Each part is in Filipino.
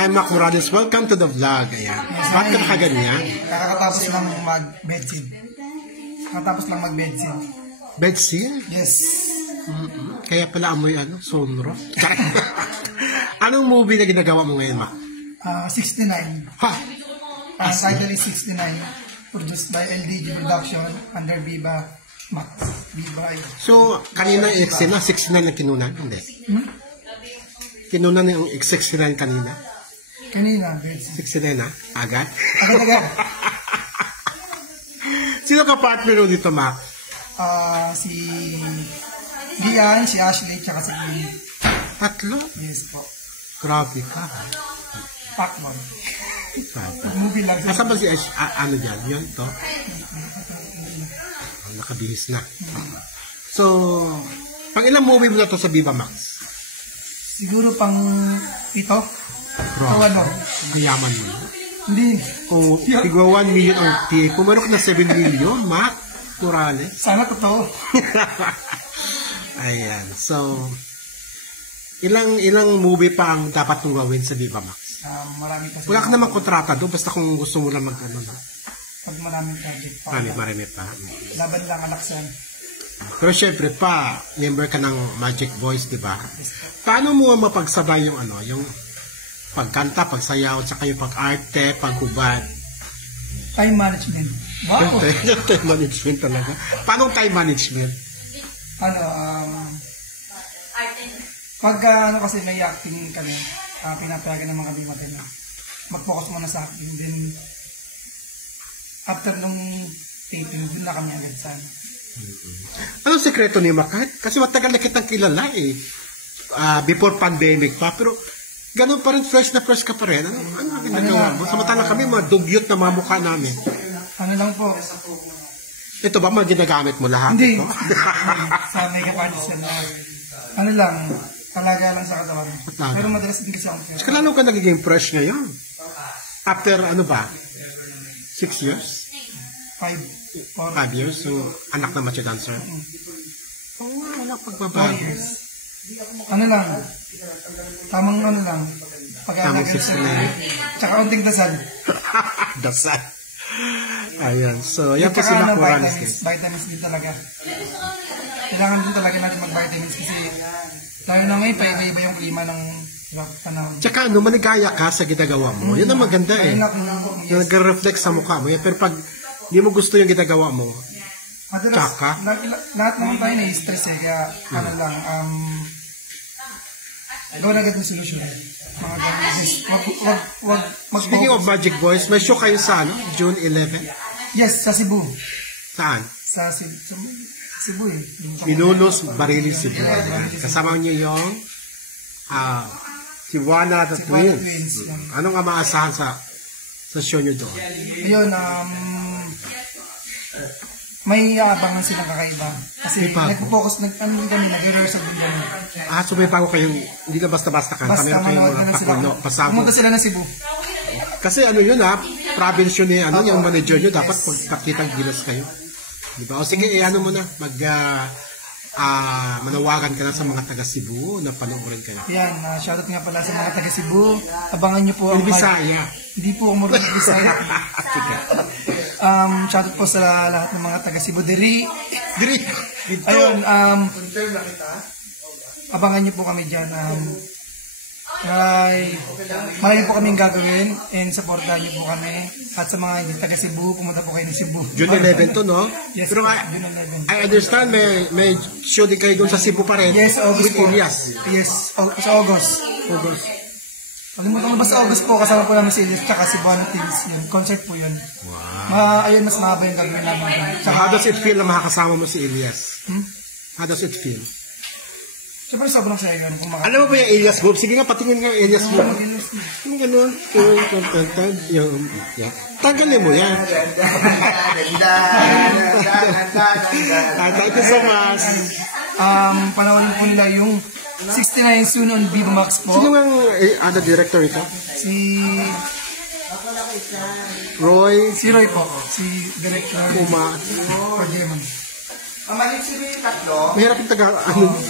I'm Mac Morales. Welcome to the vlog. Ayan. Bakit ka nakaganyan? Nakakatapos lang mag-bedsin. Nakatapos lang mag-bedsin. Bedsin? Yes. Kaya pala amoy sunro. Anong movie na ginagawa mo ngayon, Mac? 69. Ha? Title is 69. Produced by LDG Production under Viva Max. Viva. So, kanina eksena, 69 ang kinunan? Hindi. Kinunan yung 69 kanina? Kanina, bedsin. 69 na? Agad? Agad. Sino ka partner dito, Mac? Si Gian, si Ashley, tsaka si Kim. Tatlo? Yes po. Grabe ka. Pacman. Movie lang. Asa ba si ano dyan? Yun, to? Nakabihis na. So, pang ilang movie mo na to sa Viva Max? Siguro pang 7. Bro, ano? mayaman mo. Hindi. O, tigwa 1 million ang TA. Pumarok na 7 million, Mac Morales. Sana totoo. Ayan. So, ilang movie pa ang dapat mong gawin sa Viva Max? Marami kasi. Wala ka namang kontrata doon, basta kung gusto mo lang mag-ano na. Pag maraming project pa. Marami pa. Laban lang alaksan. Pero syempre pa, member ka ng Magic Voice, di ba? Paano mo mapagsabay yung yung pagkanta, pagsayaw, tsaka yung pag-arte, pag-hubad? Time management. Wow! Time management talaga. Paano time management? Pag kasi may acting kami, pinapayagan ng mga bimate na mag-focus muna sa acting. Then, after nung taping, dun na kami agad sa Anong sekreto ni Mac? Kasi matagal na kitang kilala eh. Before pandemic pa. Pero ganun pa rin, fresh na fresh ka pa rin. Ano ang ginagawa mo? Samantalang kami mga dugyot na mga mukha namin. Ano lang po? Ito ba mga ginagamit mo lahat? Hindi. Sa makeup artist yan. Ano lang, talaga lang sa katawan. Pero madalas din kasi ako. Mas lalo ka nagiging fresh ngayon. After 6 years? 5 years? So, anak na macho dancer? Wala pagbabago. 4 years. Ano lang, tamang Tamang 69. Tsaka unting dasal. Dasal. Ayan. So, yan po si Mac Morales. Vitamins din talaga. Kailangan din talaga natin mag-vitamins kasi lalo na ngayon, paiba-iba yung klima ng panahon. Tsaka maligaya ka sa ginagawa mo. Yan ang maganda eh. Nag-reflect sa mukha mo. Pero pag hindi mo gusto yung ginagawa mo, tsaka. Lahat naman tayo na-stress eh. Kaya gawin agad yung solusyon. Mga wag Speaking of Magic Voice, may show kayo sa June 11? Yes, sa Cebu. Saan? Sa Cebu eh. Pinulos, Barili, Cebu. Kasama niyo yung si Juana the Twins. Anong maasahan sa show niyo doon? Ayun, may abangan silang kakaiba. Kasi nag-focus, kami, nag-rehearsal din kami. So may bago kayong, hindi na basta-basta kanta. Basta manood na sila. Pumunta sila ng Cebu. Kasi yun province yun yung manager nyo, dapat pagkakitang gilas kayo. Diba? O sige, mo na, manawagan ka na sa mga taga Cebu na panoorin kayo. Yan, shoutout nga pala sa mga taga Cebu. Abangan nyo po ang Bisaya. Hindi po ako marunong Bisaya. Shoutout po sa lahat ng mga taga Cebu. Diri. Ayun, abangan nyo po kami dyan. Marami po kaming gagawin and supportahan nyo po kami. At sa mga hindi taga Cebu, pumunta po kayo ng Cebu. June 11 to, no? Yes, pero June 11. I understand may show din kayo doon sa Cebu pa rin. Yes, August po. Yes, sa August. Pagalimutan mo ba sa August po, kasama po namin si Elias tsaka si Buano Teams. Concert po yun. Wow. Ayun, mas mahaba yung gagawin namin. How does it feel na makakasama mo si Elias? How does it feel? Siyempre sobrang saya yun. Alam mo ba yung Elias Group? Sige nga, patingin nga yung Elias Group. Yung gano'n. Tanggalin mo yan. Thank you so much. Panawalan po nila yung 69 soon on Viva Max po. Sino ang director ito? Si Roy. Si Roy po. Si director. Uma. For German. Ang manitsiro yung tatlo. Mahirap yung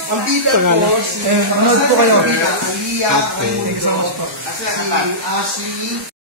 Ang bida po, si Manood po kayo. Aliyah, Thank you so much po. si Ashley,